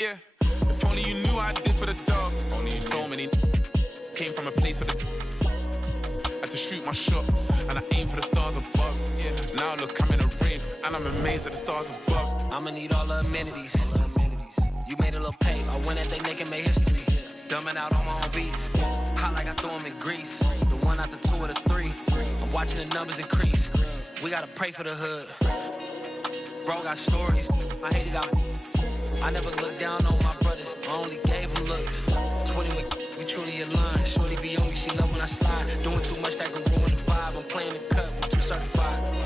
Yeah, if only you knew what I did for the dogs. Only so many came from a place where I had to shoot my shot, and I aim for the stars above. Yeah, now look, I'm in a rave, and I'm amazed at the stars above. I'ma need all the amenities. You made a little pay, I win that they making make history. Dumbing out on my own beats, hot like I threw them in grease. The 1 out the 2 or the 3, I'm watching the numbers increase. We gotta pray for the hood. Bro got stories, I hate it out. I never looked down on my brothers, I only gave them looks. 20 we truly aligned. Shorty be on me, she love when I slide. Doing too much that can ruin the vibe. I'm playing the cut, I'm too certified.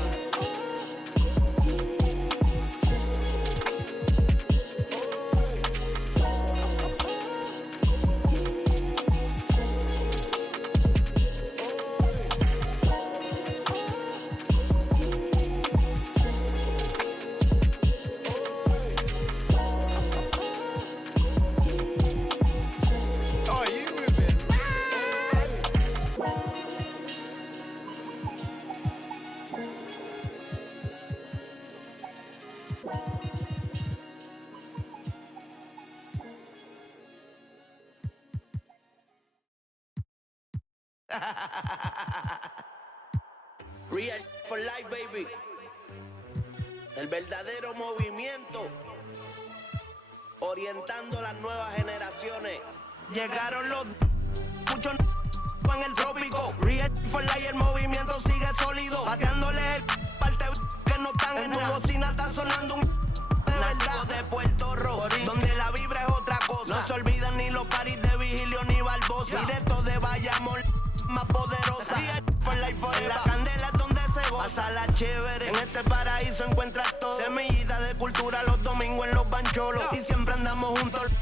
Real for life, baby. El verdadero movimiento. Orientando las nuevas generaciones. Llegaron los muchos en el trópico. Real for life, el movimiento sigue sólido. Pateándole el parte que no están en tu bocina. Está sonando un de verdad de Puerto Rico, donde la vibra es otra cosa. No se olvidan ni los paris de Vigilio ni Barbosa. Directo de Bayamón, más poderosa. Real for life forever. La candela es donde se goza. Pásala chévere. En este paraíso encuentras todo. Semillita de cultura los domingos en los bancholos. Y siempre andamos juntos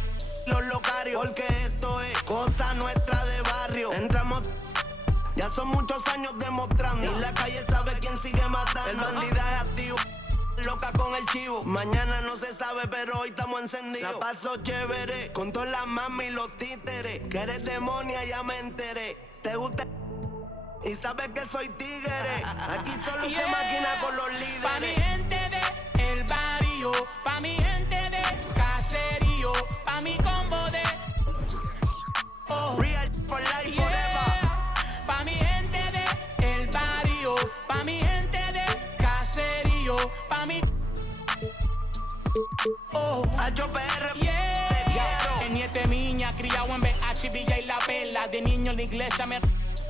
los locarios. Porque esto es cosa nuestra de barrio. Entramos, ya son muchos años demostrando. Y la calle sabe quién sigue matando. El bandidaje activo, loca con el chivo. Mañana no se sabe, pero hoy estamos encendidos. La paso chévere con todas las mami y los títeres. Que eres demonia, ya me enteré. Te gusta y sabes que soy tigre. Aquí solo se maquina con los líderes. Pa' mi gente de el barrio, pa' mi gente de caserío, pa' mi combo de Real for life forever. Pa' mi gente de el barrio, pa' mi gente de caserío, pa' mi HPR, yeah. te quiero. El niete miña, criado en BH, Villa y La Vela. De niño en la iglesia me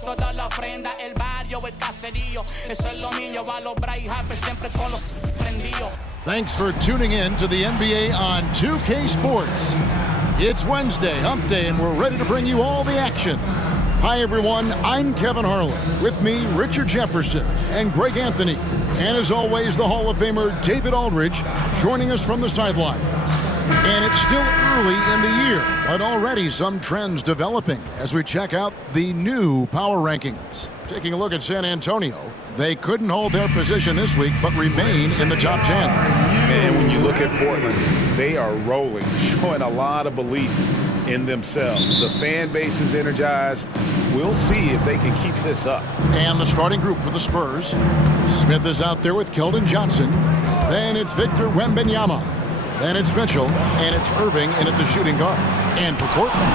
toda la ofrenda, el barrio, el caserío. Eso es lo mío, va a los Bryce Harper siempre con los prendidos. Thanks for tuning in to the NBA on 2K Sports. It's Wednesday, Hump Day, and we're ready to bring you all the action. Hi, everyone. I'm Kevin Harlan. With me, Richard Jefferson and Greg Anthony. And as always, the Hall of Famer David Aldridge joining us from the sideline. And it's still early in the year, but already some trends developing as we check out the new power rankings. Taking a look at San Antonio, they couldn't hold their position this week, but remain in the top 10. And when you look at Portland, they are rolling, showing a lot of belief in themselves. The fan base is energized. We'll see if they can keep this up. And the starting group for the Spurs. Smith is out there with Keldon Johnson. Then it's Victor Wembanyama. Then it's Mitchell, and it's Irving in at the shooting guard. And for Portland,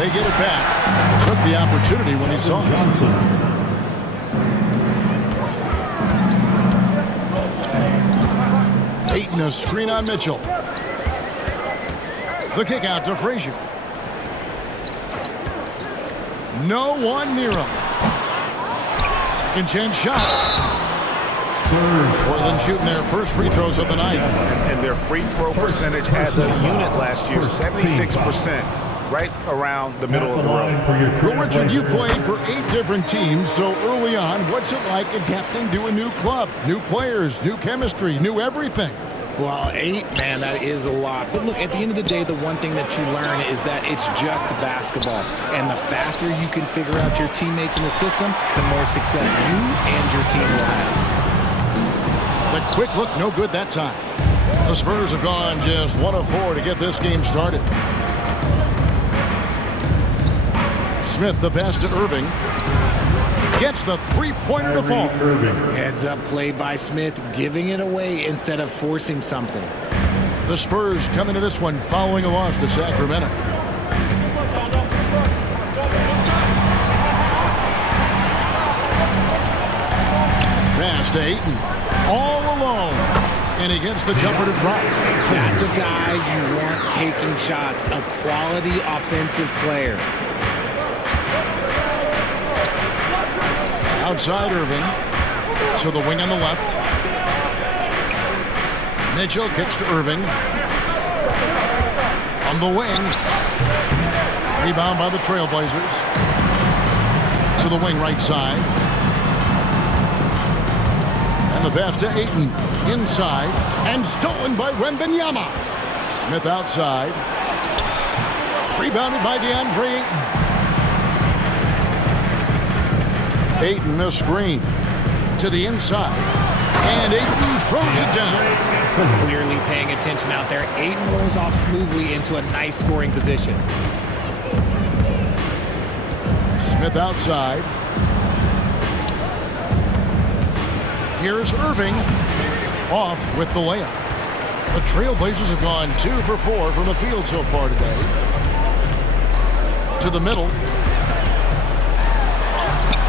they get it back. Took the opportunity when he saw it. Ayton, a screen on Mitchell. The kick out to Frazier. No one near him. Second chance shot. Portland shooting their first free throws of the night. And their free throw percentage as a unit last year, 76%, right around the middle of the road. Well, Richard, you played for 8 different teams, so early on, what's it like adapting to a new club? New players, new chemistry, new everything. Well, 8, man, that is a lot. But look, at the end of the day, the one thing that you learn is that it's just basketball. And the faster you can figure out your teammates in the system, the more success you and your team will have. The quick look, no good that time. The Spurs have gone just 1 of 4 to get this game started. Smith, the pass to Irving. Gets the three-pointer to fall. Heads up play by Smith, giving it away instead of forcing something. The Spurs come into this one following a loss to Sacramento. Pass to Ayton. All alone. And he gets the jumper to drop. That's a guy you want taking shots. A quality offensive player. Outside Irving. To the wing on the left. Mitchell kicks to Irving. On the wing. Rebound by the Trailblazers. To the wing right side. And the pass to Ayton. Inside. And stolen by Wembanyama. Smith outside. Rebounded by DeAndre Ayton. Ayton a screen. To the inside. And Ayton throws it down. Clearly paying attention out there. Ayton rolls off smoothly into a nice scoring position. Smith outside. Here's Irving. Off with the layup. The Trailblazers have gone 2 for 4 from the field so far today. To the middle.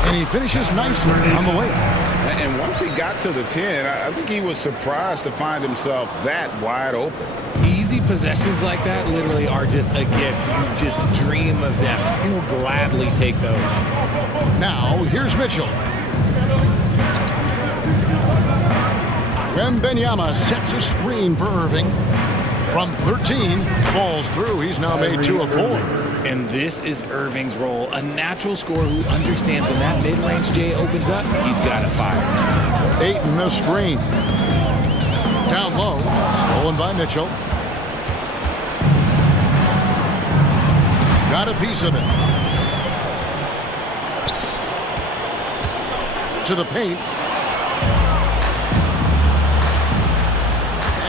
And he finishes nicely on the layup. And once he got to the 10, I think he was surprised to find himself that wide open. Easy possessions like that literally are just a gift. You just dream of them. He'll gladly take those. Now, here's Mitchell. Wembanyama sets a screen for Irving. From 13, falls through. He's now made 2 of 4. And this is Irving's role. A natural scorer who understands when that mid-range J opens up, he's got to fire. Ayton a screen. Down low. Stolen by Mitchell. Got a piece of it. To the paint.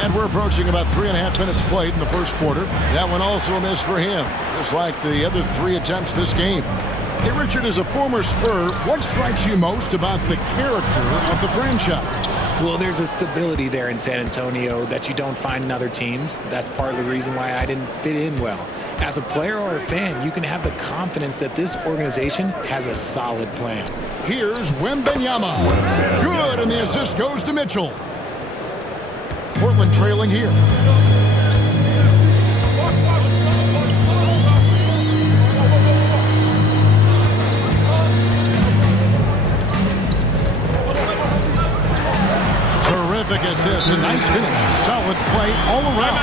And we're approaching about 3.5 minutes played in the first quarter. That one also a miss for him, just like the other 3 attempts this game. Hey, Richard, as a former Spur, what strikes you most about the character of the franchise? Well, there's a stability there in San Antonio that you don't find in other teams. That's part of the reason why I didn't fit in well. As a player or a fan, you can have the confidence that this organization has a solid plan. Here's Wembanyama. Good, and the assist goes to Mitchell. Portland trailing here. Terrific assist, a nice finish. Solid play all around.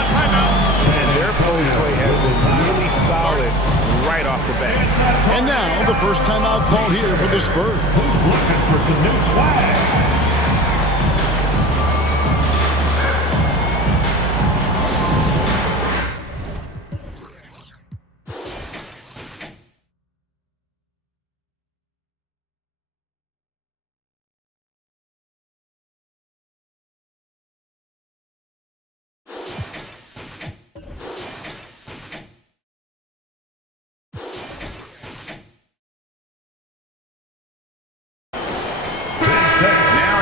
And their post play has been really solid right off the bat. And now the first timeout called here for the Spurs. Looking for some new flags.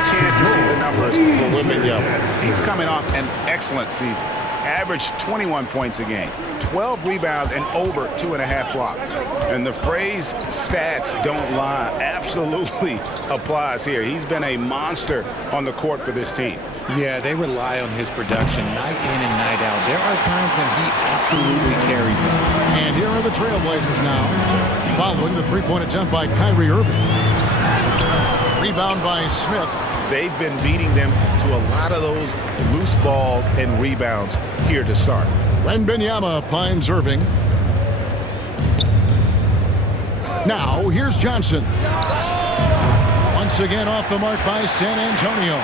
Chance to see the numbers for Wembanyama. He's coming off an excellent season. Averaged 21 points a game, 12 rebounds, and over 2.5 blocks. And the phrase stats don't lie absolutely applies here. He's been a monster on the court for this team. Yeah, they rely on his production night in and night out. There are times when he absolutely carries them. And here are the Trailblazers now, following the three-point attempt by Kyrie Irving. Rebound by Smith. They've been beating them to a lot of those loose balls and rebounds here to start. Wembanyama finds Irving. Now, here's Johnson. Once again off the mark by San Antonio.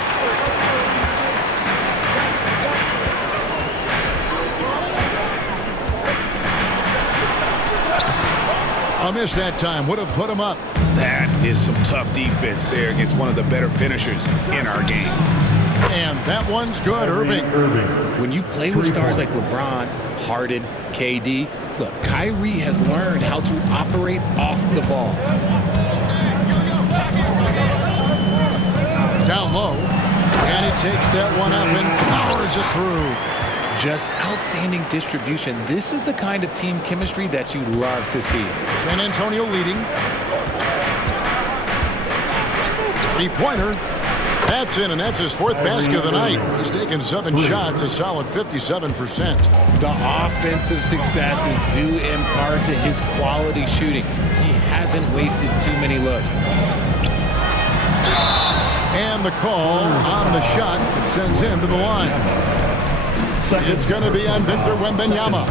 A miss that time would have put him up. That is some tough defense there against one of the better finishers in our game. And that one's good, Irving. When you play with stars like LeBron, Harden, KD, look, Kyrie has learned how to operate off the ball. Down low. And he takes that one up and powers it through. Just outstanding distribution. This is the kind of team chemistry that you love to see. San Antonio leading. Three-pointer. That's in, and that's his fourth basket of the night. He's taken 7 shots, a solid 57%. The offensive success is due in part to his quality shooting. He hasn't wasted too many looks. And the call on the shot that sends him to the line. It's going to be on Victor Wembanyama.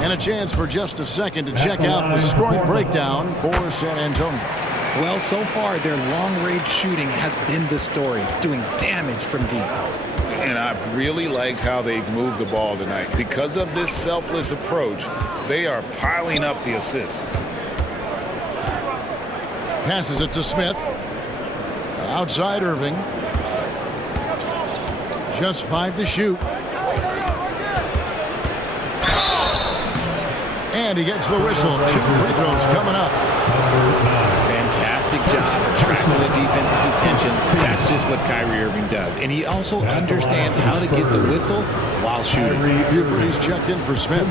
And a chance for just a second to check out the scoring breakdown for San Antonio. Well, so far, their long-range shooting has been the story, doing damage from deep. And I've really liked how they've moved the ball tonight. Because of this selfless approach, they are piling up the assists. Passes it to Smith. Outside Irving. Just 5 to shoot. And he gets the whistle. 2 free throws coming up. Fantastic job attracting the defense's attention. That's just what Kyrie Irving does. And he also understands how to get the whistle while shooting. Buford is checked in for Smith.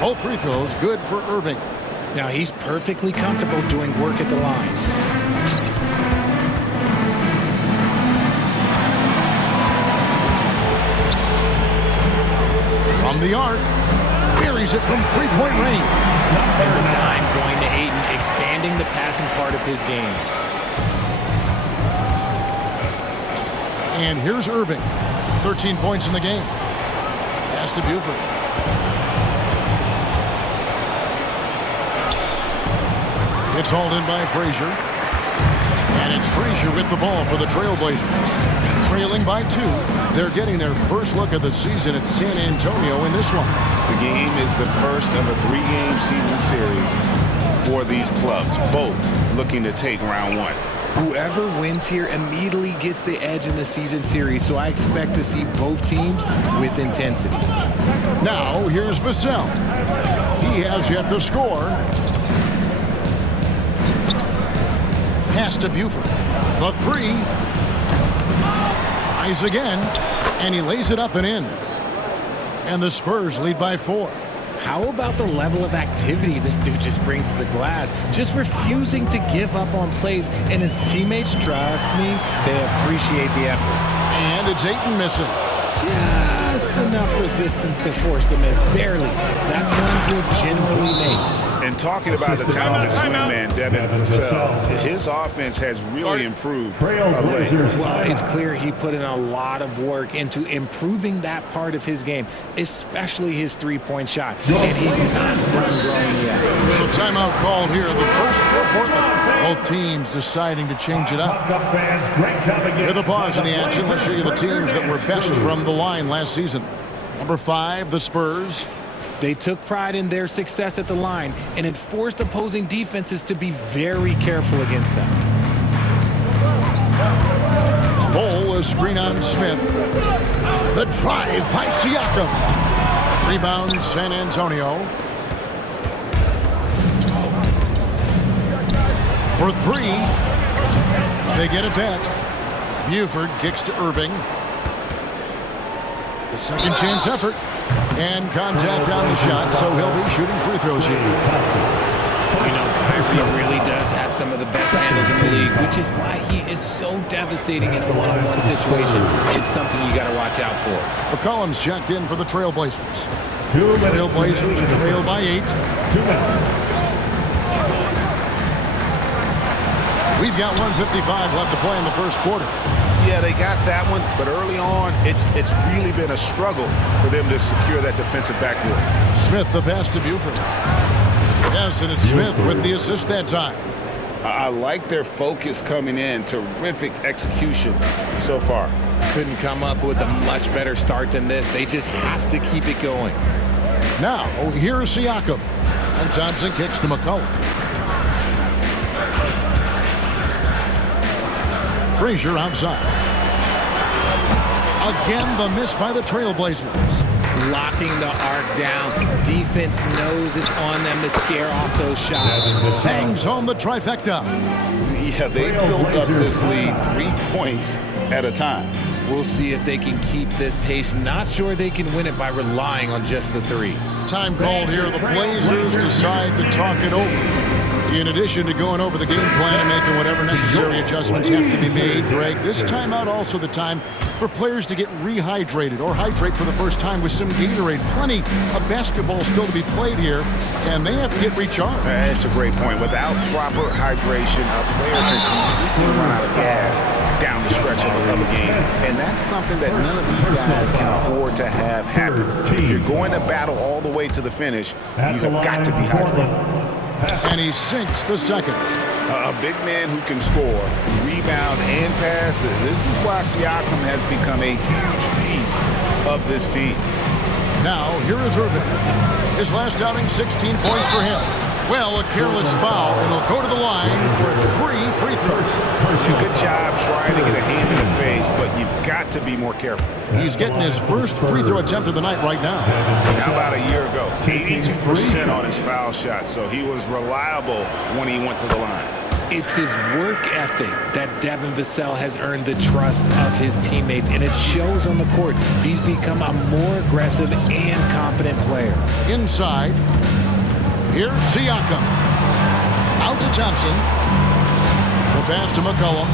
Both free throws good for Irving. Now he's perfectly comfortable doing work at the line. From the arc, buries it from three-point range. And the dime going to Ayton, expanding the passing part of his game. And here's Irving. 13 points in the game. Pass to Buford. It's hauled in by Frazier. And it's Frazier with the ball for the Trailblazers. Trailing by 2. They're getting their first look of the season at San Antonio in this one. The game is the first of a 3-game season series for these clubs, both looking to take round 1. Whoever wins here immediately gets the edge in the season series, so I expect to see both teams with intensity. Now, here's Vassell. He has yet to score. Pass to Buford. The 3. Tries again, and he lays it up and in. And the Spurs lead by 4. How about the level of activity this dude just brings to the glass? Just refusing to give up on plays, and his teammates, trust me, they appreciate the effort. And it's Ayton missing. Just enough resistance to force the miss. Barely. That's one he'll generally make. And talking about the talented swing man, Devin Vassell, his offense has really improved of late. Well, it's clear he put in a lot of work into improving that part of his game, especially his three-point shot. And he's not done growing yet. So timeout called here. The first for Portland. Both teams deciding to change it up. With a pause in the action, let's show you the teams that were best from the line last season. Number 5, the Spurs. They took pride in their success at the line, and it forced opposing defenses to be very careful against them. Bol, a screen on Smith. The drive by Siakam. Rebound, San Antonio. For 3. They get it back. Buford kicks to Irving. The second chance effort. And contact on the shot, so he'll be shooting free throws here. You know, Kyrie really does have some of the best handles in the league, which is why he is so devastating in a one-on-one situation. It's something you got to watch out for. McCollum's checked in for the Trailblazers. Trailblazers trail by 8. 2 minutes. We've got 1:55 left to play in the first quarter. Yeah, they got that one, but early on, it's really been a struggle for them to secure that defensive backboard. Smith, the pass to Buford. Yes, and it's Smith with the assist that time. I like their focus coming in. Terrific execution so far. Couldn't come up with a much better start than this. They just have to keep it going. Now, here's Siakam. And Thompson kicks to McCollum. Frazier outside. Again, the miss by the Trailblazers. Locking the arc down. Defense knows it's on them to scare off those shots. Bangs home the trifecta. Yeah, they built up this lead 3 points at a time. We'll see if they can keep this pace. Not sure they can win it by relying on just the three. Time called here. The Blazers decide to talk it over. In addition to going over the game plan and making whatever necessary adjustments have to be made, Greg, this timeout also the time for players to get rehydrated or hydrate for the first time with some Gatorade. Plenty of basketball still to be played here, and they have to get recharged. That's a great point. Without proper hydration, a player can completely run out of gas down the stretch of a game. And that's something that none of these guys can afford to have happen. If you're going to battle all the way to the finish, you have got to be hydrated. And he sinks the second. A big man who can score, rebound, and pass. This is why Siakam has become a huge piece of this team. Now, here is Irving. His last outing, 16 points for him. Well, a careless foul, and he'll go to the line for 3 free throws. Good job trying to get a hand in the face, but you've got to be more careful. He's getting his first free throw attempt of the night right now. Now about a year ago, 82% on his foul shot, so he was reliable when he went to the line. It's his work ethic that Devin Vassell has earned the trust of his teammates, and it shows on the court. He's become a more aggressive and confident player. Inside, here's Siakam. Out to Thompson. The pass to McCollum.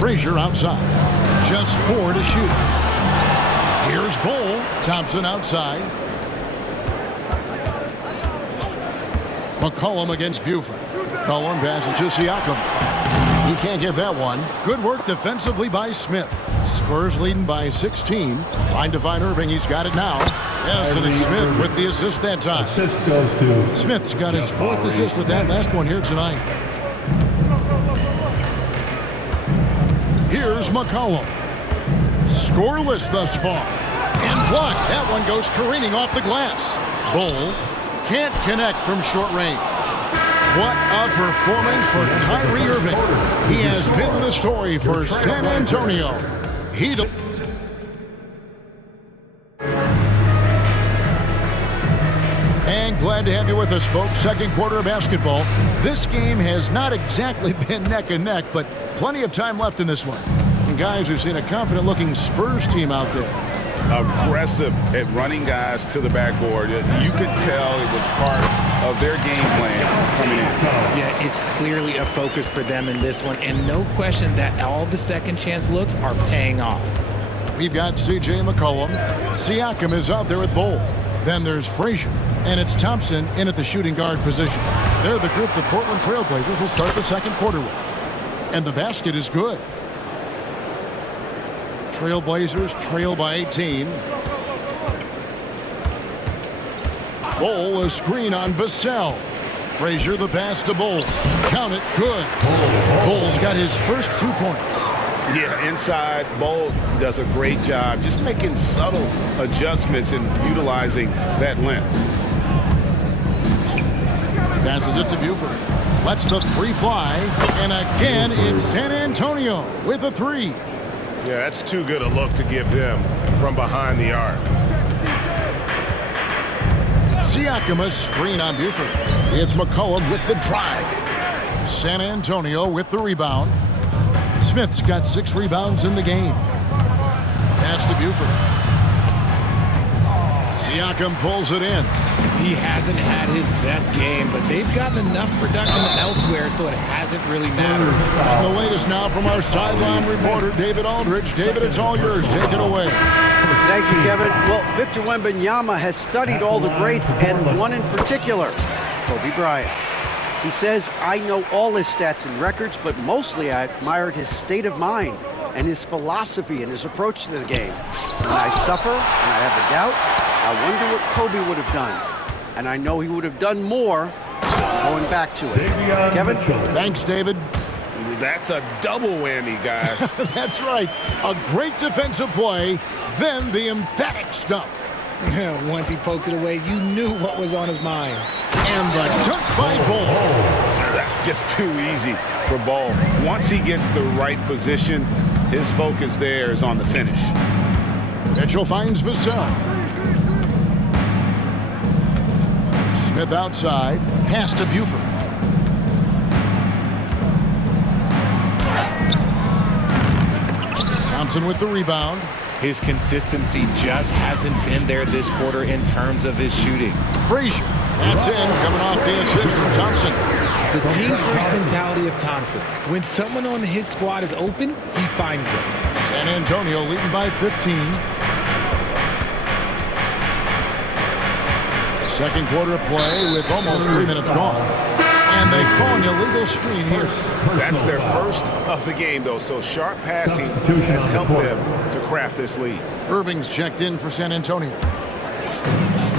Frazier outside. Just 4 to shoot. Here's Bol. Thompson outside. McCollum against Buford. McCollum passes to Siakam. He can't get that one. Good work defensively by Smith. Spurs leading by 16. Trying to find Irving. He's got it now. Yes, and it's Smith with the assist that time. Assist goes to Smith's got his 4th assist with that last one here tonight. Here's McCollum. Scoreless thus far. And blocked. That one goes careening off the glass. Bol can't connect from short range. What a performance for Kyrie Irving. He has been the story for San Antonio. And glad to have you with us, folks. Second quarter of basketball. This game has not exactly been neck and neck, but plenty of time left in this one. And guys, we've seen a confident-looking Spurs team out there. Aggressive at running guys to the backboard. You could tell it was part of their game plan coming in. Yeah, it's clearly a focus for them in this one, and no question that all the second chance looks are paying off. We've got C.J. McCollum. Siakam is out there with Bol. Then there's Frazier, and it's Thompson in at the shooting guard position. They're the group the Portland Trailblazers will start the second quarter with. And the basket is good. Trailblazers trail by 18. Bol, a screen on Vassell. Frazier, the pass to Bol. Count it, good. Bol's got his first 2 points. Yeah, inside, Bol does a great job just making subtle adjustments and utilizing that length. Passes it to Buford. Lets the 3 fly. And again, it's San Antonio with a 3. Yeah, that's too good a look to give them from behind the arc. Siakam, a screen on Buford. It's McCollum with the drive. San Antonio with the rebound. Smith's got 6 rebounds in the game. Pass to Buford. Siakam pulls it in. He hasn't had his best game, but they've gotten enough production elsewhere, so it hasn't really mattered. And the latest now from our sideline reporter, David Aldridge. David, it's all yours. Take it away. Thank you, Kevin. Well, Victor Wembanyama has studied all the greats, and one in particular, Kobe Bryant. He says, I know all his stats and records, but mostly I admired his state of mind and his philosophy and his approach to the game. When I suffer and I have a doubt, I wonder what Kobe would have done. And I know he would have done more going back to it. Kevin? Thanks, David. That's a double whammy, guys. That's right. A great defensive play, then the emphatic stuff. Once he poked it away, you knew what was on his mind. And the dunk by Bol. That's just too easy for Bol. Once he gets the right position, his focus there is on the finish. Mitchell finds Vassell. Smith outside. Pass to Buford. Thompson with the rebound. His consistency just hasn't been there this quarter in terms of his shooting. Frazier, that's in, coming off the assist from Thompson. The team-first mentality of Thompson. When someone on his squad is open, he finds them. San Antonio leading by 15. Second quarter of play with almost 3 minutes gone. And they call an illegal screen here. That's their first of the game, though, so sharp passing has helped them to craft this lead. Irving's checked in for San Antonio.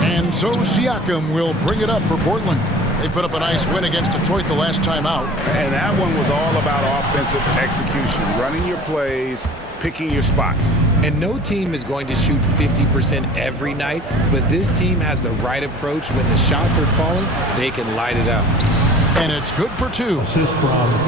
And so Siakam will bring it up for Portland. They put up a nice win against Detroit the last time out. And that one was all about offensive execution, running your plays, picking your spots. And no team is going to shoot 50% every night, but this team has the right approach. When the shots are falling, they can light it up. And it's good for 2.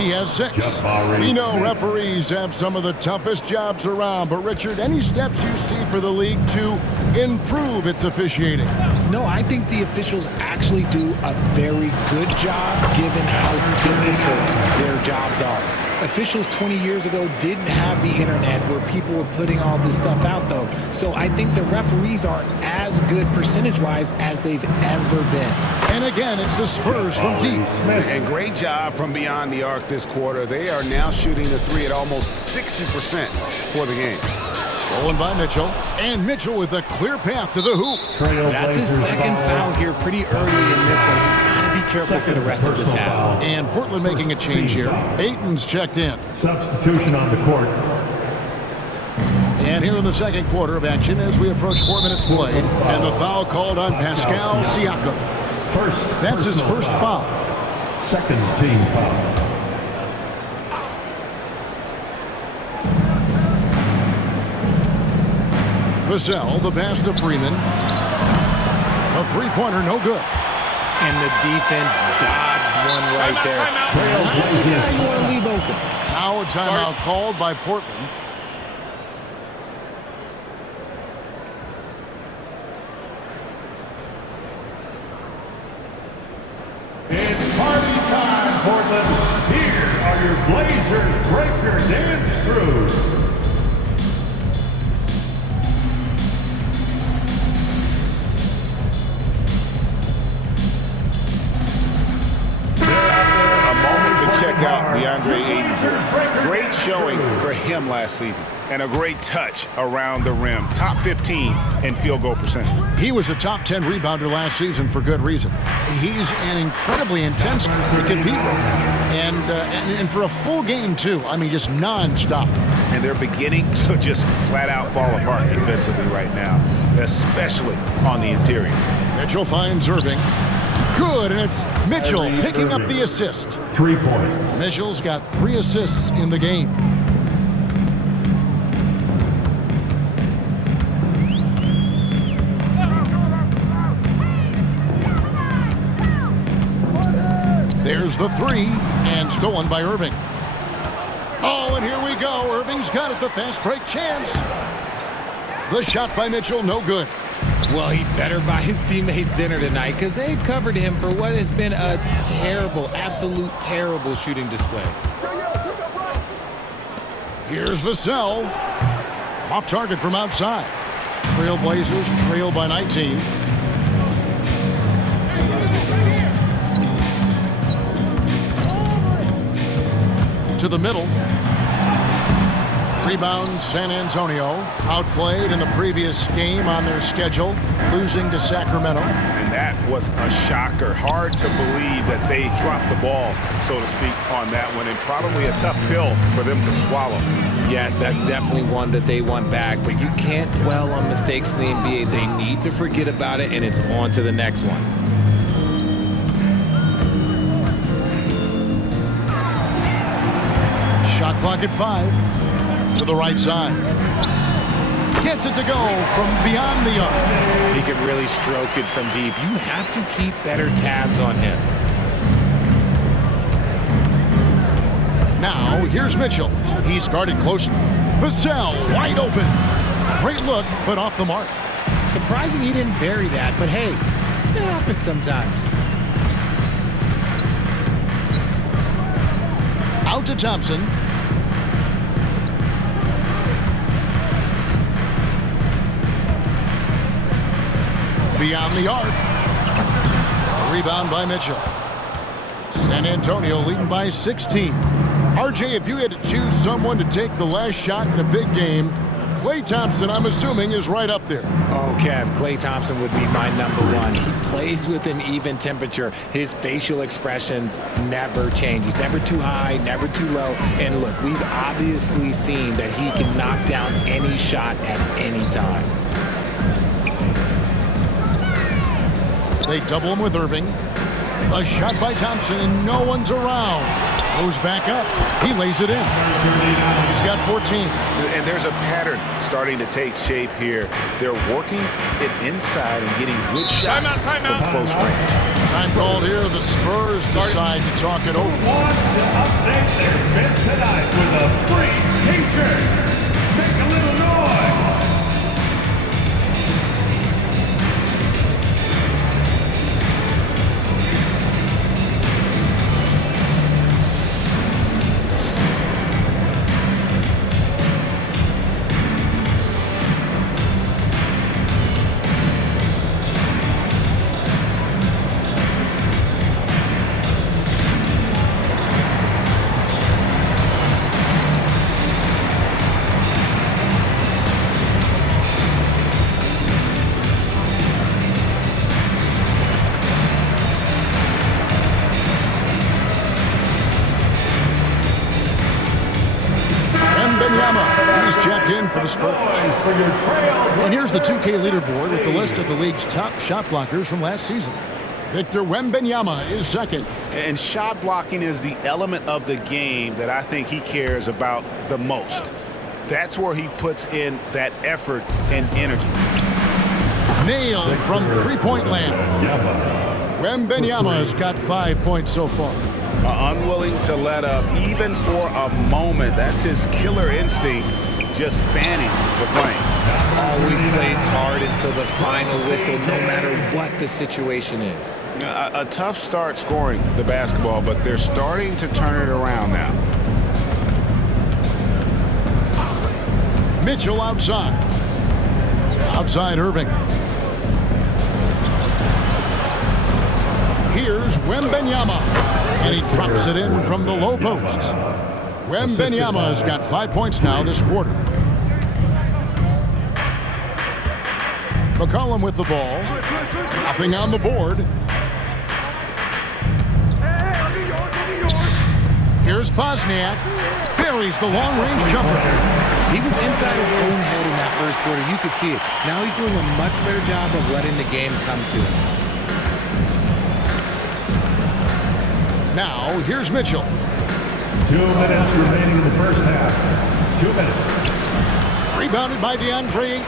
He has 6. We know referees have some of the toughest jobs around, but Richard, any steps you see for the league to improve its officiating? No, I think the officials actually do a very good job given how difficult their jobs are. Officials 20 years ago didn't have the internet where people were putting all this stuff out, though. So I think the referees are as good percentage-wise as they've ever been. And again, it's the Spurs from deep. And great job from beyond the arc this quarter. They are now shooting the 3 at almost 60% for the game. Stolen by Mitchell. And Mitchell with a clear path to the hoop. That's his second foul here pretty early in this one. He's got to be careful for the rest of this half. And Portland making a change here. Ayton's checked in. Substitution on the court. And here in the second quarter of action as we approach 4 minutes played. And the foul called on Pascal Siakam. That's his first foul. Second team foul. Vassell, the pass to Freeman. A three-pointer, no good. And the defense dodged one right there. Not the guy you want to leave open. Now a timeout called by Portland. It's party time, Portland. Here are your Blazers breakers and screws. Check out DeAndre Ayton here. Great showing for him last season. And a great touch around the rim. Top 15 in field goal percentage. He was a top 10 rebounder last season for good reason. He's an incredibly intense guy to compete with. And for a full game, too. I mean, just non-stop. And they're beginning to just flat out fall apart defensively right now, especially on the interior. Mitchell finds Irving. Good, and it's Mitchell picking up the assist. 3 points. Mitchell's got 3 assists in the game. There's the 3, and stolen by Irving. Oh, and here we go. Irving's got it, the fast break chance. The shot by Mitchell, no good. Well, he better buy his teammates dinner tonight because they've covered him for what has been a terrible, absolute terrible shooting display. Here's Vassell. Off target from outside. Trailblazers trail by 19. To the middle. Rebound, San Antonio. Outplayed in the previous game on their schedule, losing to Sacramento. And that was a shocker. Hard to believe that they dropped the ball, so to speak, on that one. And probably a tough pill for them to swallow. Yes, that's definitely one that they want back. But you can't dwell on mistakes in the NBA. They need to forget about it, and it's on to the next one. Shot clock at 5. To the right side. Gets it to go from beyond the arc. He can really stroke it from deep. You have to keep better tabs on him. Now, here's Mitchell. He's guarded closely. Vassell, wide open. Great look, but off the mark. Surprising he didn't bury that, but hey, it happens sometimes. Out to Thompson. beyond the arc. A rebound by Mitchell. San Antonio leading by 16. RJ, if you had to choose someone to take the last shot in a big game, Klay Thompson, I'm assuming, is right up there. Oh, Kev, Klay Thompson would be my number one. He plays with an even temperature. His facial expressions never change. He's never too high, never too low. And look, we've obviously seen that he can knock down any shot at any time. They double him with Irving. A shot by Thompson, and no one's around. Goes back up. He lays it in. He's got 14. And there's a pattern starting to take shape here. They're working it inside and getting good shots from close range. Time called here. The Spurs decide to talk it over. Wants to update their bid tonight with a free t-shirt. Make a little noise. He's checked in for the Spurs. And here's the 2K leaderboard with the list of the league's top shot blockers from last season. Victor Wembanyama is second. And shot blocking is the element of the game that I think he cares about the most. That's where he puts in that effort and energy. Nailed from three-point land. Wembanyama's got 5 points so far. Unwilling to let up even for a moment. That's his killer instinct, just fanning the flame. Always plays hard until the final whistle, no matter what the situation is. A tough start scoring the basketball, but they're starting to turn it around now. Mitchell outside. Outside Irving. Here's Wembanyama. And he drops it in from the low post. Wembanyama's got 5 points now this quarter. McCollum with the ball. Nothing on the board. Here's Bosniak. Buries the long-range jumper. He was inside his own head in that first quarter. You could see it. Now he's doing a much better job of letting the game come to him. Now, here's Mitchell. 2 minutes remaining in the first half. 2 minutes. Rebounded by DeAndre Ayton.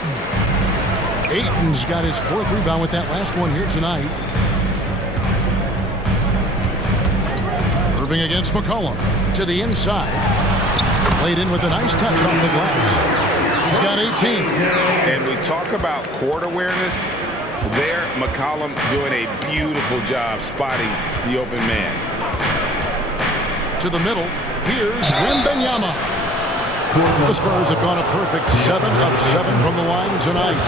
Ayton's got his fourth rebound with that last one here tonight. Irving against McCollum. To the inside. Played in with a nice touch off the glass. He's got 18. And we talk about court awareness. There, McCollum doing a beautiful job spotting the open man. To the middle, here's Wembanyama. The Spurs have gone a perfect 7 of 7 from the line tonight.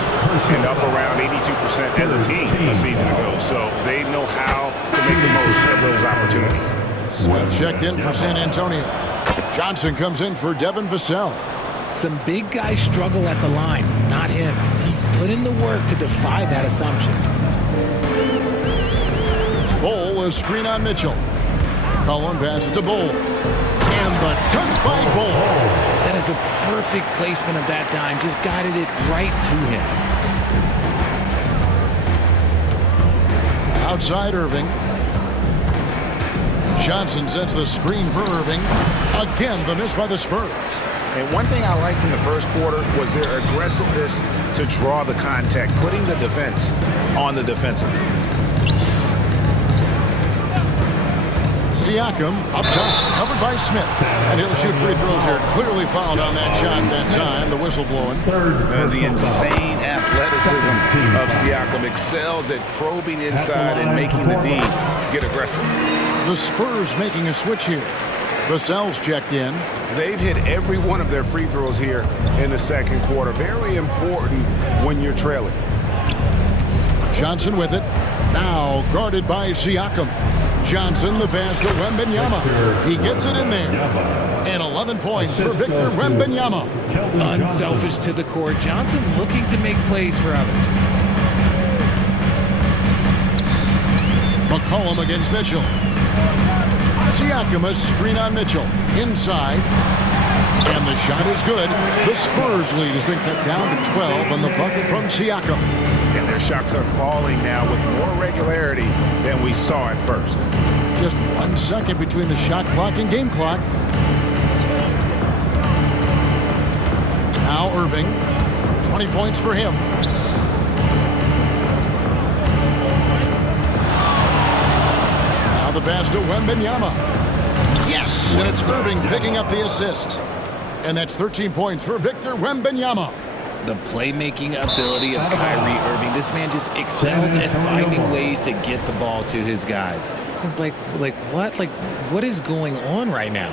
And up around 82% as a team a season ago, so they know how to make the most of those opportunities. Smith checked in for San Antonio. Johnson comes in for Devin Vassell. Some big guys struggle at the line, not him. He's put in the work to defy that assumption. Bol, a screen on Mitchell. Cullen passes to Bol. And the dunk by Bol. That is a perfect placement of that dime. Just guided it right to him. Outside Irving. Johnson sets the screen for Irving. Again, the miss by the Spurs. And one thing I liked in the first quarter was their aggressiveness to draw the contact, putting the defense on the defensive. Siakam up top, covered by Smith. And he'll shoot free throws here. Clearly fouled on that shot that time. The whistle blowing. The insane athleticism of Siakam excels at probing inside and making the D get aggressive. The Spurs making a switch here. Vassell's checked in. They've hit every one of their free throws here in the second quarter. Very important when you're trailing. Johnson with it. Now guarded by Siakam. Johnson, the pass to Wembanyama. He gets it in there. And 11 points for Victor Wembanyama. Unselfish to the core. Johnson looking to make plays for others. McCollum against Mitchell. Siakam, a screen on Mitchell. Inside. And the shot is good. The Spurs lead has been cut down to 12 on the bucket from Siakam. And their shots are falling now with more regularity than we saw at first. Just 1 second between the shot clock and game clock. Now Irving. 20 points for him. Now the pass to Wembanyama. Yes! And it's Irving picking up the assist. And that's 13 points for Victor Wembanyama. The playmaking ability of Kyrie Irving. This man just excels at finding ways to get the ball to his guys. Like what? Like, what is going on right now?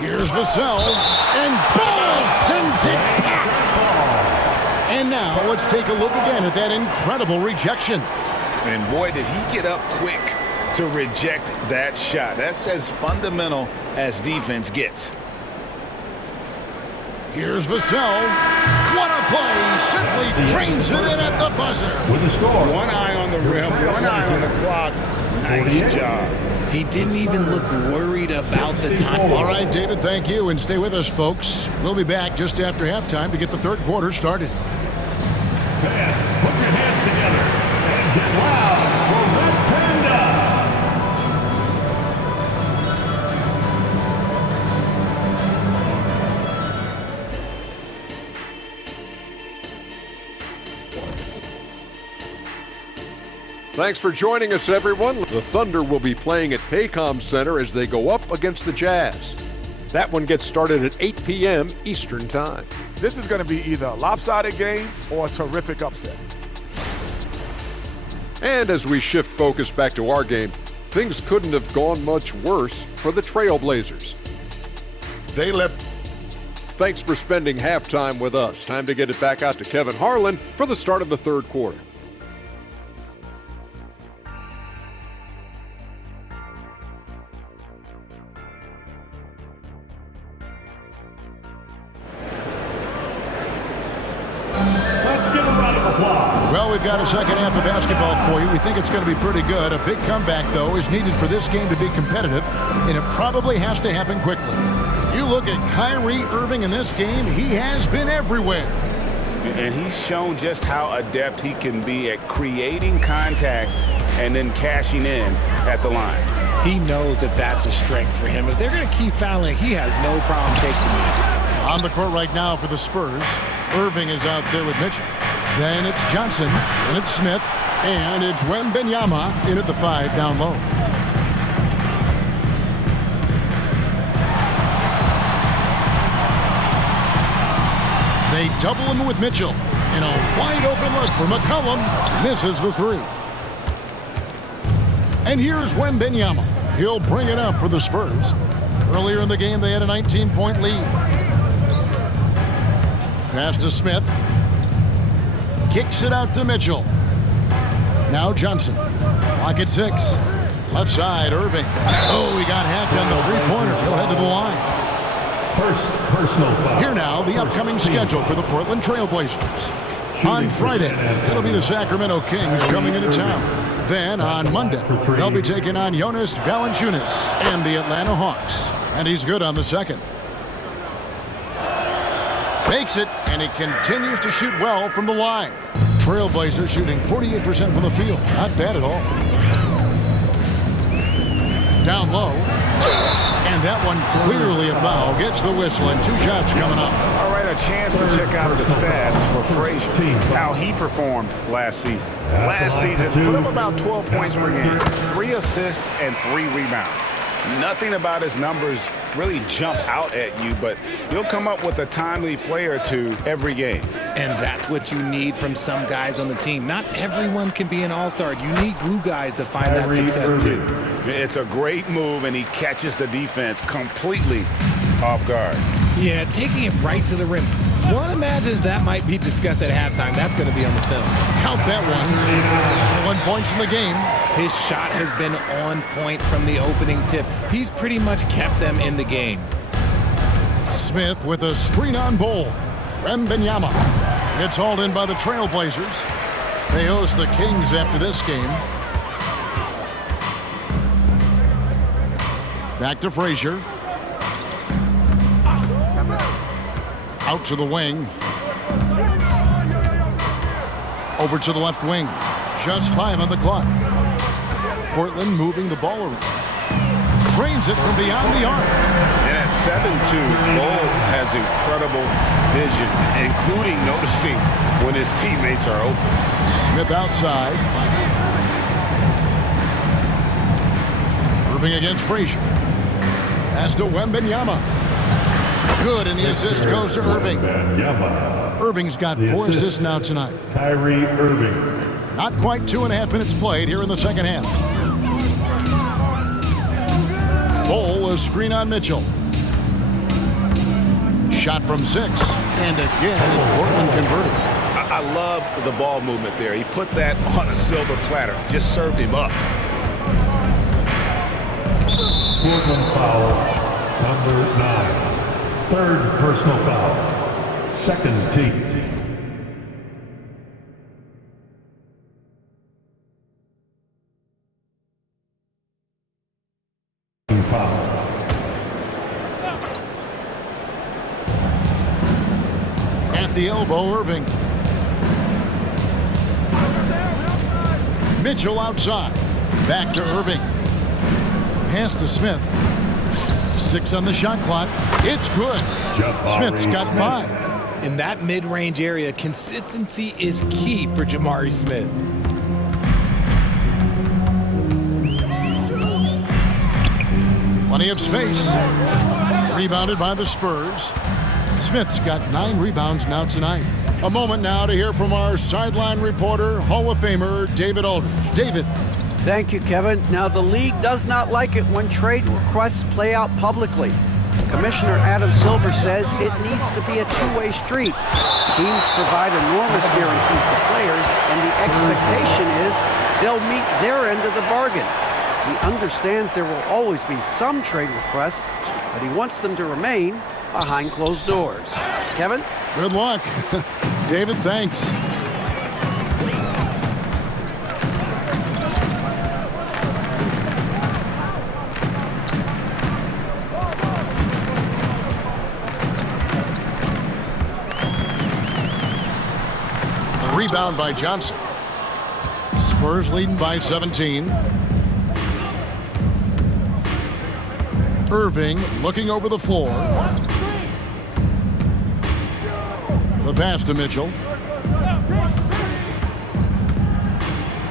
Here's Vassell, and Ball sends it back. And now let's take a look again at that incredible rejection. And boy, did he get up quick to reject that shot. That's as fundamental as defense gets. Here's Vassell. What a play! Simply drains it in at the buzzer. With the score. One eye on the rim, one eye on the clock. Nice job. He didn't even look worried about the time. All right, David, thank you. And stay with us, folks. We'll be back just after halftime to get the third quarter started. Fans, put your hands together and get loud for Red Panda. Thanks for joining us, everyone. The Thunder will be playing at Paycom Center as they go up against the Jazz. That one gets started at 8 p.m. Eastern Time. This is going to be either a lopsided game or a terrific upset. And as we shift focus back to our game, things couldn't have gone much worse for the Trailblazers. They left. Thanks for spending halftime with us. Time to get it back out to Kevin Harlan for the start of the third quarter. Well, we've got a second half of basketball for you. We think it's going to be pretty good. A big comeback, though, is needed for this game to be competitive, and it probably has to happen quickly. You look at Kyrie Irving in this game, he has been everywhere. And he's shown just how adept he can be at creating contact and then cashing in at the line. He knows that that's a strength for him. If they're going to keep fouling, he has no problem taking it. On the court right now for the Spurs, Irving is out there with Mitchell. Then it's Johnson, and it's Smith, and it's Wembanyama in at the 5 down low. They double him with Mitchell, and a wide open look for McCollum. Misses the 3. And here's Wembanyama. He'll bring it up for the Spurs. Earlier in the game, they had a 19-point lead. Pass to Smith. Kicks it out to Mitchell. Now Johnson. Clock at 6. Left side, Irving. Oh, he got hacked on the three-pointer. He'll head to the line. First personal foul. Here now, the upcoming schedule for the Portland Trailblazers. On Friday, it'll be the Sacramento Kings coming into town. Then on Monday, they'll be taking on Jonas Valanciunas and the Atlanta Hawks. And he's good on the second. Makes it, and he continues to shoot well from the line. Trailblazers shooting 48% from the field. Not bad at all. Down low. And that one clearly a foul. Gets the whistle, and 2 shots coming up. All right, a chance to check out the stats for Frazier. How he performed last season. Last season, put up about 12 points per game. 3 assists and 3 rebounds. Nothing about his numbers really jump out at you, but he'll come up with a timely play or two every game. And that's what you need from some guys on the team. Not everyone can be an all-star. You need glue guys to find that success too. It's a great move, and he catches the defense completely off guard. Yeah, taking it right to the rim. One imagines that might be discussed at halftime. That's going to be on the film. Count that one. 1 point in the game. His shot has been on point from the opening tip. He's pretty much kept them in the game. Smith with a screen on Bol. Wembanyama. It's hauled in by the Trailblazers. They host the Kings after this game. Back to Frazier. Out to the wing. Over to the left wing. Just 5 on the clock. Portland moving the ball around. Drains it from beyond the arc. And at 7-2, Bol has incredible vision, including noticing when his teammates are open. Smith outside. Irving against Frazier. Pass to Wembanyama. Good, and the assist goes to Irving. Irving's got 4 assists now tonight. Kyrie Irving. Not quite 2.5 minutes played here in the second half. Bol, a screen on Mitchell. Shot from 6, and again it's Portland converted. I love the ball movement there. He put that on a silver platter. Just served him up. Portland foul, number 9. 3rd personal foul. 2nd team. Foul. At the elbow, Irving. Mitchell outside. Back to Irving. Pass to Smith. 6 on the shot clock. It's good. Smith's got 5. In that mid-range area, consistency is key for Jamari Smith. Plenty of space. Rebounded by the Spurs. Smith's got 9 rebounds now tonight. A moment now to hear from our sideline reporter, Hall of Famer David Aldridge. David. Thank you, Kevin. Now, the league does not like it when trade requests play out publicly. Commissioner Adam Silver says it needs to be a two-way street. Teams provide enormous guarantees to players, and the expectation is they'll meet their end of the bargain. He understands there will always be some trade requests, but he wants them to remain behind closed doors. Kevin? Good luck. David, thanks. Rebound by Johnson. Spurs leading by 17. Irving looking over the floor. The pass to Mitchell.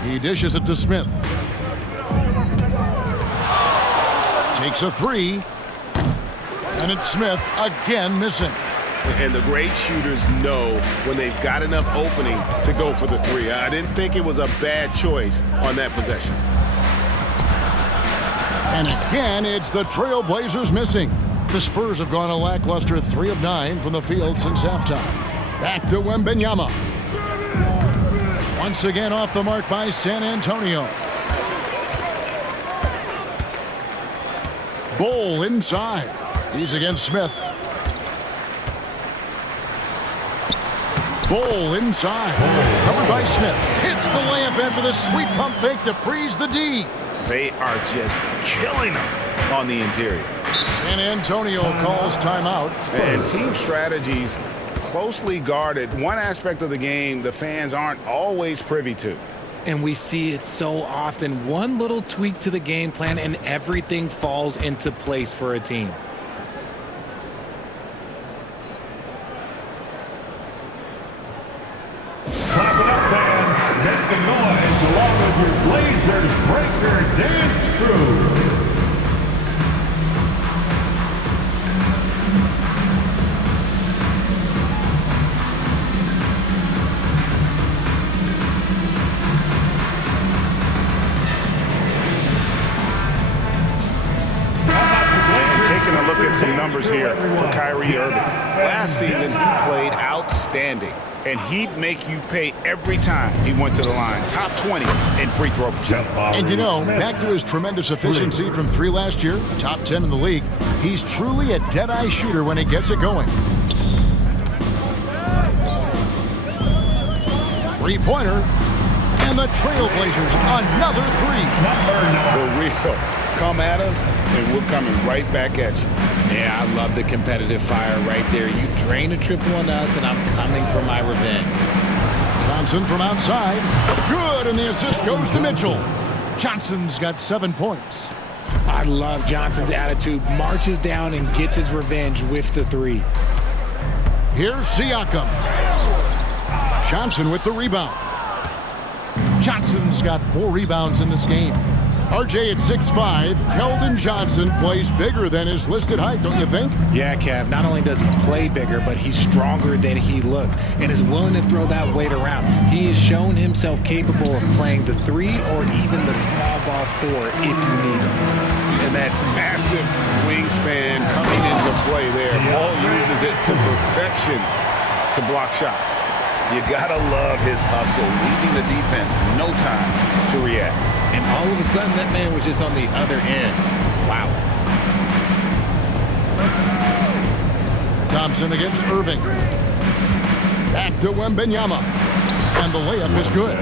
He dishes it to Smith. Takes a 3. And it's Smith again missing. And the great shooters know when they've got enough opening to go for the 3. I didn't think it was a bad choice on that possession. And again, it's the Trailblazers missing. The Spurs have gone a lackluster 3 of 9 from the field since halftime. Back to Wembanyama. Once again off the mark by San Antonio. Bol inside. He's against Smith. Bol inside. Covered by Smith. Hits the layup after the sweet pump fake to freeze the D. They are just killing them on the interior. San Antonio calls timeout. And team strategies closely guarded. One aspect of the game the fans aren't always privy to. And we see it so often. One little tweak to the game plan and everything falls into place for a team. Clap it up, fans. Make some noise along with your Blazers Breaker Dance Crew. Taking a look at at some numbers here for Kyrie Irving. Last season, he played outstanding, and he'd make you pay every time he went to the line. Top 20 in free throw percent. And you know, back to his tremendous efficiency from 3 last year, top 10 in the league, he's truly a dead-eye shooter when he gets it going. Three-pointer, and the Trailblazers another 3. The real come at us, and we're coming right back at you. Yeah, I love the competitive fire right there. You drain a triple on us, and I'm coming for my revenge. Johnson from outside. Good, and the assist goes to Mitchell. Johnson's got 7 points. I love Johnson's attitude. Marches down and gets his revenge with the 3. Here's Siakam. Johnson with the rebound. Johnson's got 4 rebounds in this game. RJ at 6'5", Keldon Johnson plays bigger than his listed height, don't you think? Yeah, Kev. Not only does he play bigger, but he's stronger than he looks and is willing to throw that weight around. He has shown himself capable of playing the 3 or even the small ball 4 if you need him. And that massive wingspan coming into play there. Paul uses it to perfection to block shots. You gotta love his hustle, leaving the defense no time to react. And all of a sudden, that man was just on the other end. Wow. Thompson against Irving. Back to Wembanyama. And the layup is good.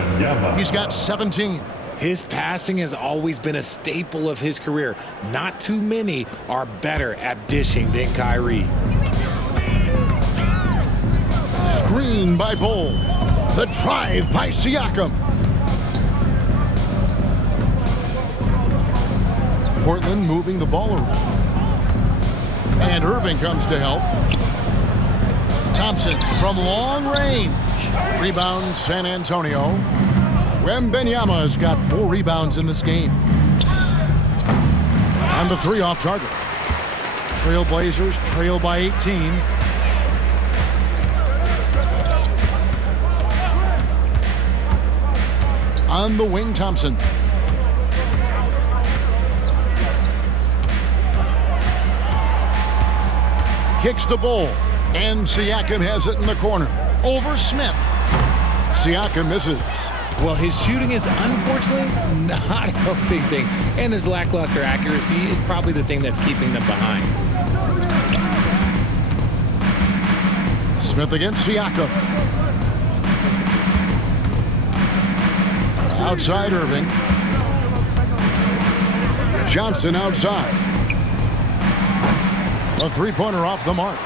He's got 17. His passing has always been a staple of his career. Not too many are better at dishing than Kyrie. Screen by Bol. The drive by Siakam. Portland moving the ball around. And Irving comes to help. Thompson from long range. Rebound San Antonio. Wembanyama's got 4 rebounds in this game. And the 3 off target. Trailblazers trail by 18. On the wing, Thompson. Kicks the Bol, and Siakam has it in the corner. Over Smith. Siakam misses. Well, his shooting is unfortunately not a big thing, and his lackluster accuracy is probably the thing that's keeping them behind. Smith against Siakam. Outside Irving. Johnson outside. A 3-pointer off the mark.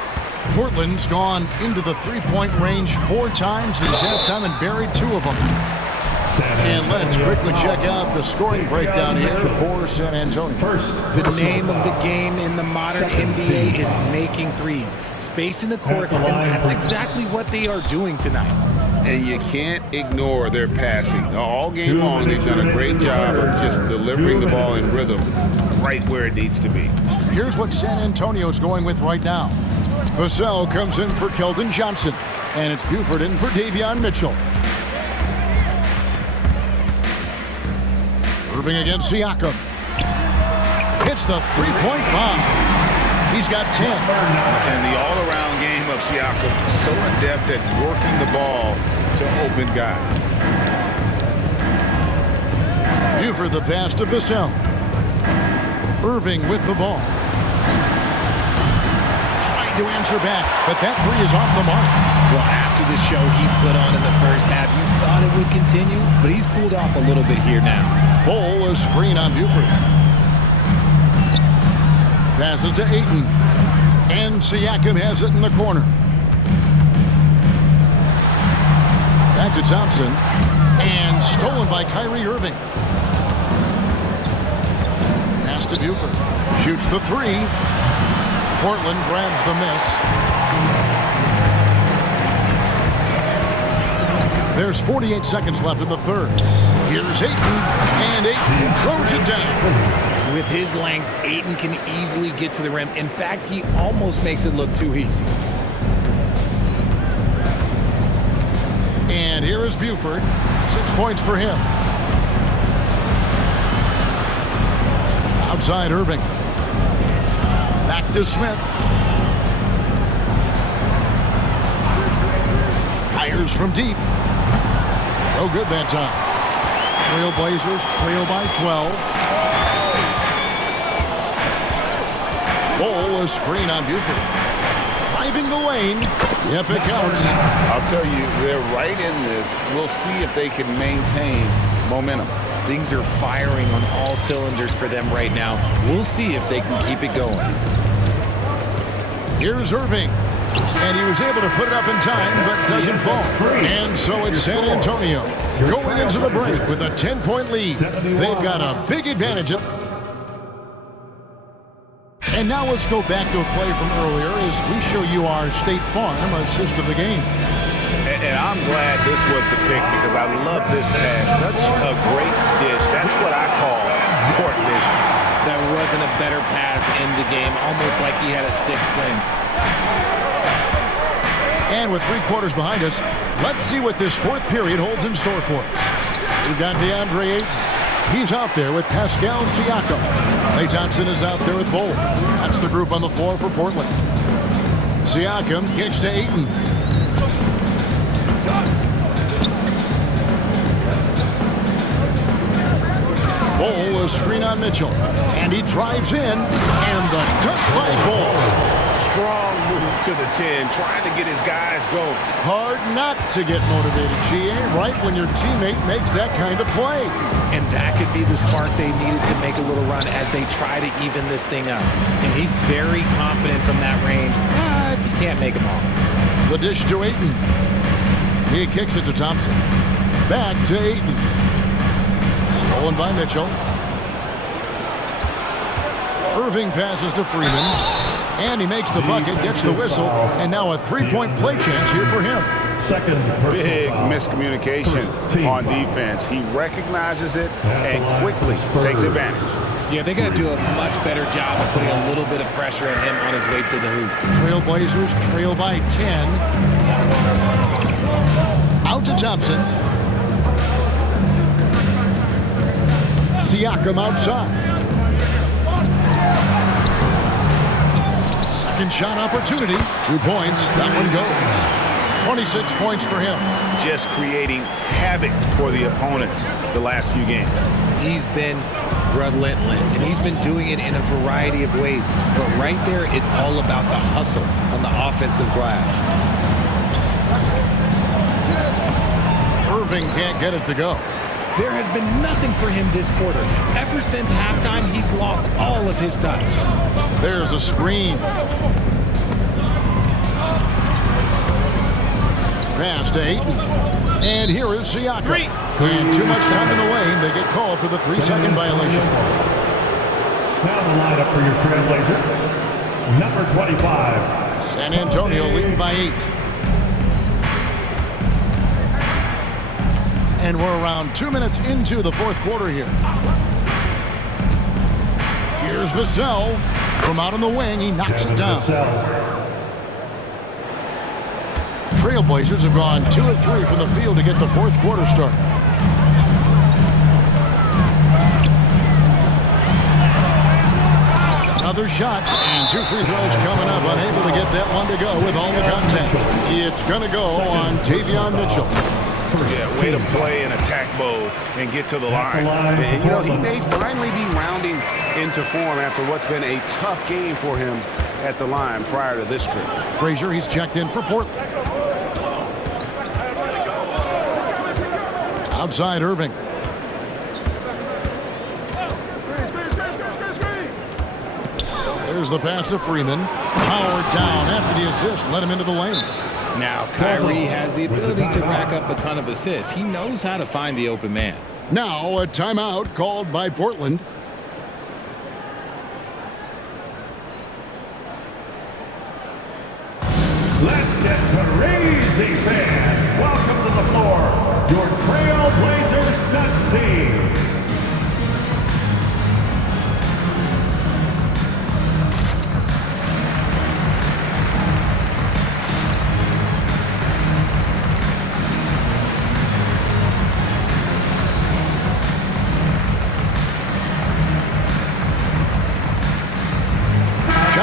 Portland's gone into the 3-point range 4 times since halftime and buried 2 of them. And let's quickly check out the scoring breakdown here for San Antonio. The name of the game in the modern NBA is making threes. Spacing the court, and that's exactly what they are doing tonight. And you can't ignore their passing. All game long, they've done a great job of just delivering the ball in rhythm right where it needs to be. Here's what San Antonio's going with right now. Vassell comes in for Keldon Johnson, and it's Buford in for Davion Mitchell. Irving against Siakam. Hits the 3-point bomb. He's got 10. And the all-around game of Siakam, so adept at working the ball to open guys. Buford the pass to Vassell. Irving with the ball. Tried to answer back, but that 3 is off the mark. Well, after the show he put on in the first half, you thought it would continue, but he's cooled off a little bit here now. Bol, a screen on Buford. Passes to Ayton. And Siakam has it in the corner. Back to Thompson. And stolen by Kyrie Irving. Pass to Buford. Shoots the 3. Portland grabs the miss. There's 48 seconds left in the third. Here's Ayton, and Ayton throws it down. With his length, Ayton can easily get to the rim. In fact, he almost makes it look too easy. And here is Buford. 6 points for him. Outside Irving. Back to Smith. Fires from deep. No good that time. Trailblazers trail by 12. Bol, a screen on Buford. Driving the lane. Yep, it counts. I'll tell you, they're right in this. We'll see if they can maintain momentum. Things are firing on all cylinders for them right now. We'll see if they can keep it going. Here's Irving. And he was able to put it up in time, but doesn't fall. And so it's San Antonio going into the break with a 10-point lead. They've got a big advantage. And now let's go back to a play from earlier as we show you our State Farm assist of the game. And I'm glad this was the pick because I love this pass. Such a great dish. That's what I call court vision. That wasn't a better pass in the game, almost like he had a sixth sense. And with 3 quarters behind us, let's see what this fourth period holds in store for us. We've got DeAndre Ayton. He's out there with Pascal Siakam. Klay Thompson is out there with Bol. That's the group on the floor for Portland. Siakam kicks to Ayton. Bol, a screen on Mitchell. And he drives in. And the dunk by Bol. Strong move to the 10, trying to get his guys going. Hard not to get motivated, GA, right when your teammate makes that kind of play. And that could be the spark they needed to make a little run as they try to even this thing up. And he's very confident from that range, but you can't make him all. The dish to Ayton. He kicks it to Thompson. Back to Ayton. Stolen by Mitchell. Irving passes to Freeman. And he makes the bucket, gets the whistle, and now a 3-point play chance here for him. Big miscommunication on defense. He recognizes it and quickly takes advantage. Yeah, they got to do a much better job of putting a little bit of pressure on him on his way to the hoop. Trailblazers trail by 10. Out to Thompson. Siakam outside. Second shot opportunity. 2 points. That one goes. 26 points for him. Just creating havoc for the opponents the last few games. He's been relentless, and he's been doing it in a variety of ways. But right there, it's all about the hustle on the offensive glass. Irving can't get it to go. There has been nothing for him this quarter. Ever since halftime, he's lost all of his touch. There's a screen. Pass to Ayton. And here is Siakam. And too much time in the lane. They get called for the 3-second violation. Now the lineup for your Trailblazer. Number 25. San Antonio leading by 8. And we're around 2 minutes into the fourth quarter here. Here's Vassell. From out on the wing, he knocks it down. Trailblazers have gone 2 of 3 from the field to get the fourth quarter started. Another shot, and 2 free throws coming up. Unable to get that one to go with all the contact. It's going to go on Davion Mitchell. Yeah, way to play an attack mode and get to the line. And, you know, he may finally be rounding into form after what's been a tough game for him at the line prior to this trip. Frazier, he's checked in for Portland. Outside Irving. There's the pass to Freeman. Powered down after the assist. Let him into the lane. Now, Kyrie has the ability to rack up a ton of assists. He knows how to find the open man. Now, a timeout called by Portland. Let's get crazy, fans. Welcome to the floor, your Trailblazers Nuts team.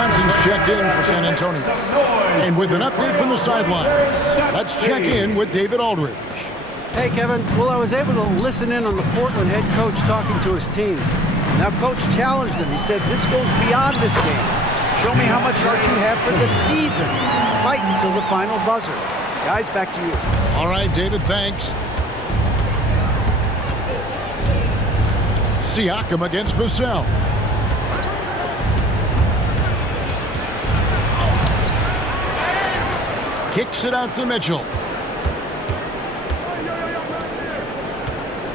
Johnson's checked in for San Antonio. And with an update from the sidelines, let's check in with David Aldridge. Hey, Kevin. Well, I was able to listen in on the Portland head coach talking to his team. Now, Coach challenged him. He said, this goes beyond this game. Show me how much heart you have for the season. Fight until the final buzzer. Guys, back to you. All right, David, thanks. Siakam against Vassell. Kicks it out to Mitchell.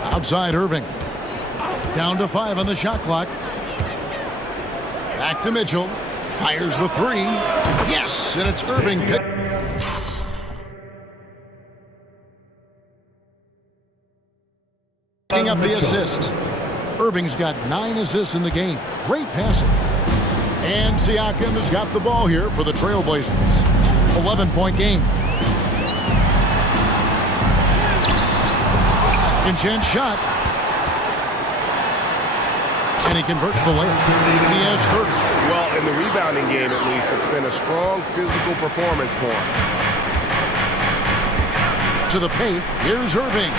Outside Irving. Down to 5 on the shot clock. Back to Mitchell. Fires the 3. Yes, and it's Irving. Picking up the assist. Irving's got 9 assists in the game. Great passing. And Siakam has got the ball here for the Trailblazers. 11-point game. Second chance shot. And he converts the layup. He has 30. Well, in the rebounding game, at least, it's been a strong physical performance for him. To the paint. Here's Irving.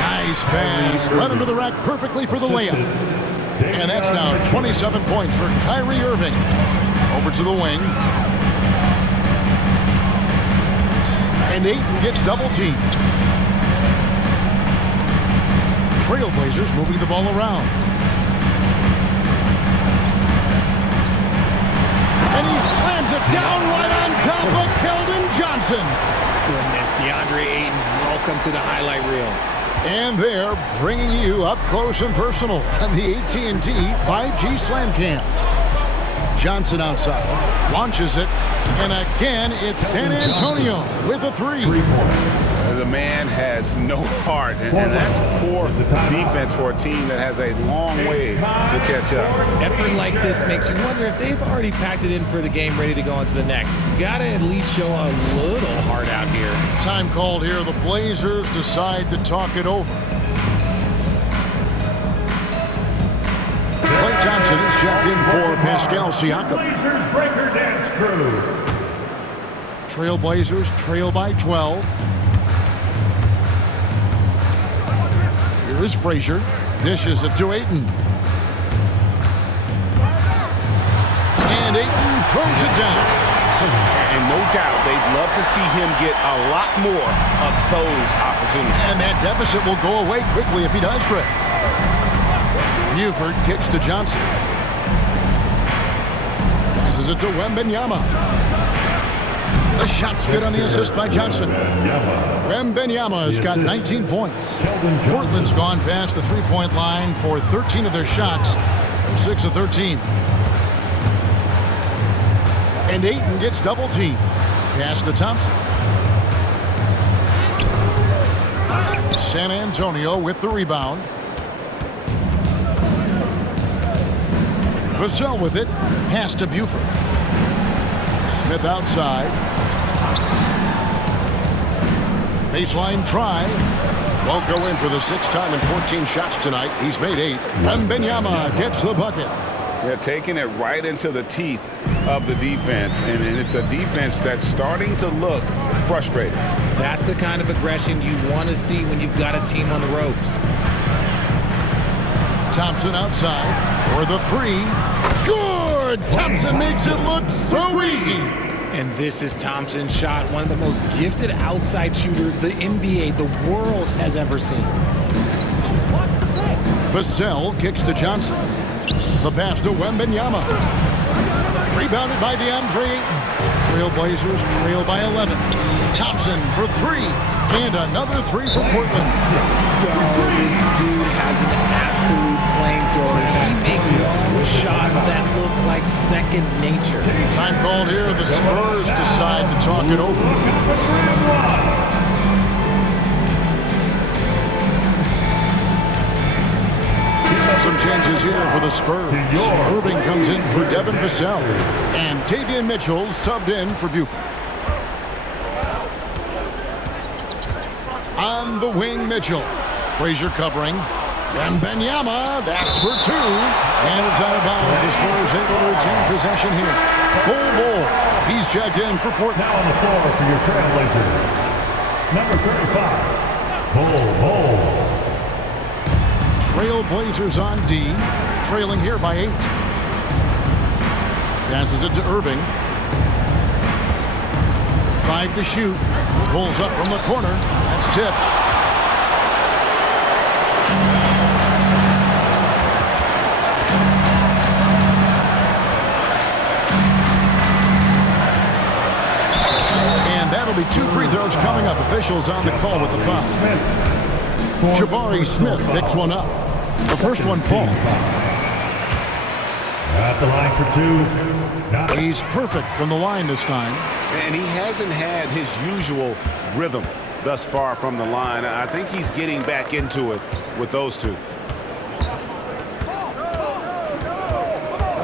Nice pass. Right under the rack perfectly for the layup. And that's now 27 points for Kyrie Irving. Over to the wing. And Ayton gets double-teamed. Trailblazers moving the ball around. And he slams it down right on top of Keldon Johnson. Goodness, DeAndre Ayton, welcome to the highlight reel. And they're bringing you up close and personal on the AT&T 5G Slam Cam. Johnson outside, launches it, and again it's San Antonio with a 3. The man has no heart, and that's poor defense for a team that has a long way to catch up. Effort like this makes you wonder if they've already packed it in for the game, ready to go on to the next. Gotta at least show a little heart out here. Time called here. The Blazers decide to talk it over. Klay Thompson is checked in for Pascal Siakam. Blazers breaker dance crew. Trailblazers trail by 12. Here is Frazier. Dishes it to Ayton. And Ayton throws it down. And no doubt they'd love to see him get a lot more of those opportunities. And that deficit will go away quickly if he does, Greg. Buford kicks to Johnson. Passes it to Wembanyama. The shot's good on the assist by Johnson. Wembanyama has got 19 points. Portland's gone past the three-point line for 13 of their shots. They're 6 of 13. And Ayton gets double-teamed. Pass to Thompson. San Antonio with the rebound. Vassell with it. Pass to Buford. Smith outside. Baseline try. Won't go in for the 6th time in 14 shots tonight. He's made 8. Wembanyama gets the bucket. Yeah, taking it right into the teeth of the defense, and it's a defense that's starting to look frustrated. That's the kind of aggression you want to see when you've got a team on the ropes. Thompson outside for the 3. Good! Thompson makes it look so easy. And this is Thompson's shot, one of the most gifted outside shooters the NBA, the world has ever seen. Vassell kicks to Johnson. The pass to Wembanyama. Rebounded by DeAndre Ayton. Trailblazers trail by 11. Thompson for 3. And another 3 for Portland. Oh, this dude has an absolute flamethrower. He makes long shots that look like second nature. Time called here. The Spurs decide to talk it over. Some changes here for the Spurs. Irving comes in for Devin Vassell. And Davion Mitchell subbed in for Buford. On the wing, Mitchell. Frazier covering. Wembanyama, that's for two. And it's out of bounds. The Spurs able to retain possession here. Bol. He's checked in for Portland. Now on the floor for your Trailblazers, number 35, Bol. Trailblazers on D, trailing here by 8. Passes it to Irving. 5 to shoot. Pulls up from the corner. That's tipped. And that'll be 2 free throws coming up. Officials on the call with the foul. Jabari Smith picks one up. The first one falls. At the line for 2. He's perfect from the line this time. And he hasn't had his usual rhythm thus far from the line. I think he's getting back into it with those two.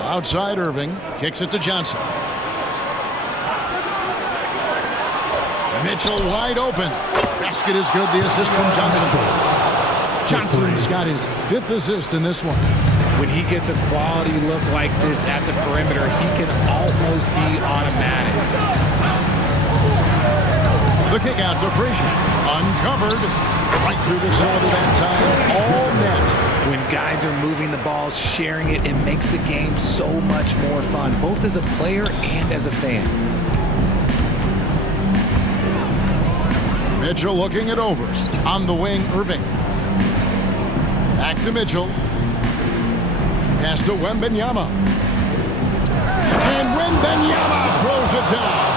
Outside Irving, kicks it to Johnson. Mitchell wide open. Basket is good, the assist from Johnson. Johnson's got his 5th assist in this one. When he gets a quality look like this at the perimeter, he can almost be automatic. The kick out to Frazier. Uncovered. Right through the shoulder that time. All net. When guys are moving the ball, sharing it, it makes the game so much more fun, both as a player and as a fan. Mitchell looking it over. On the wing, Irving. Back to Mitchell. Pass to Wembanyama. And Wembanyama throws it down.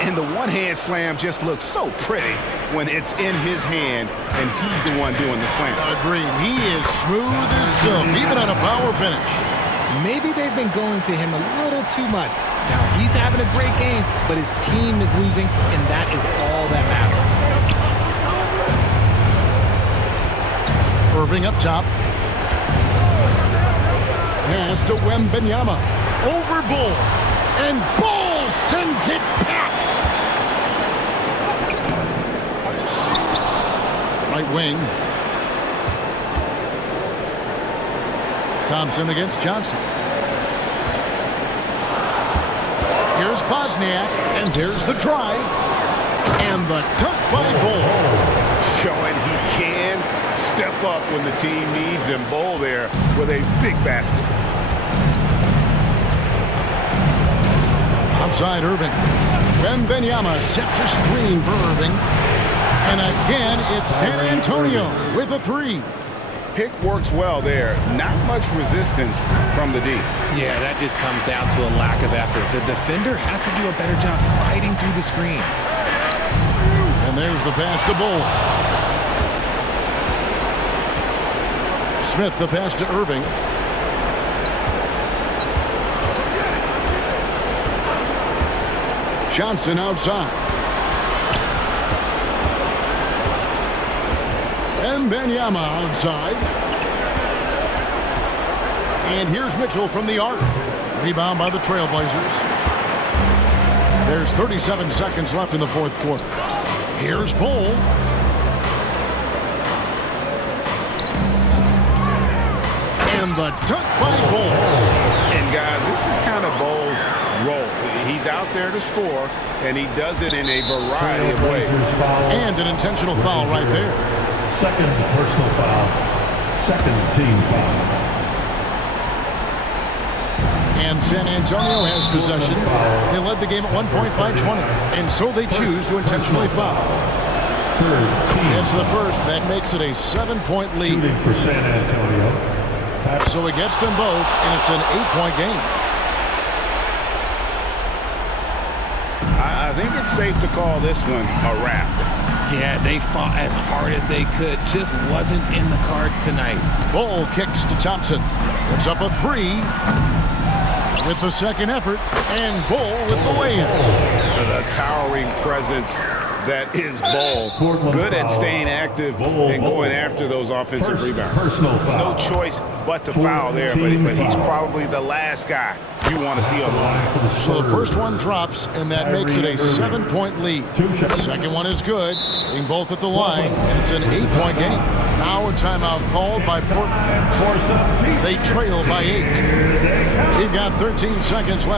And the one-hand slam just looks so pretty when it's in his hand and he's the one doing the slam. Agreed. He is smooth as silk, even on a power finish. Maybe they've been going to him a little too much. Now, he's having a great game, but his team is losing, and that is all that matters. Irving up top. Pass to Wembanyama. Over Bull. And Bull sends it back. Right wing. Thompson against Johnson. Here's Bosniak. And there's the drive. And the dunk by Bull. Showing he can step up when the team needs him. Bull there with a big basket. Outside Irving. Wembanyama sets a screen for Irving. And again, it's San Antonio with a 3. Pick works well there. Not much resistance from the D. Yeah, that just comes down to a lack of effort. The defender has to do a better job fighting through the screen. And there's the pass to Bull. Smith the pass to Irving. Johnson outside. Wembanyama outside. And here's Mitchell from the arc. Rebound by the Trailblazers. There's 37 seconds left in the fourth quarter. Here's Bull. And the dunk by Bull. And guys, this is kind of Bull's role. He's out there to score, and he does it in a variety of ways. And an intentional foul right there. Second personal foul. Second team foul. And San Antonio has possession. They led the game at one point by 20. And so they choose to intentionally foul. It's the first. That makes it a 7-point lead. Shooting for San Antonio. So it gets them both, and it's an 8-point game. I think it's safe to call this one a wrap. Yeah, they fought as hard as they could. Just wasn't in the cards tonight. Bull kicks to Thompson. Puts up a 3 with the second effort. And Bull with the lay-in. The towering presence That is Bol. Good at staying active and going after those offensive rebounds. No choice but to foul there, but he's probably the last guy you want to see on the line. So the first one drops, and that makes it a 7-point lead. The second one is good, getting both at the line, and it's an 8-point game. Now a timeout called by Portland. They trail by 8. We've got 13 seconds left.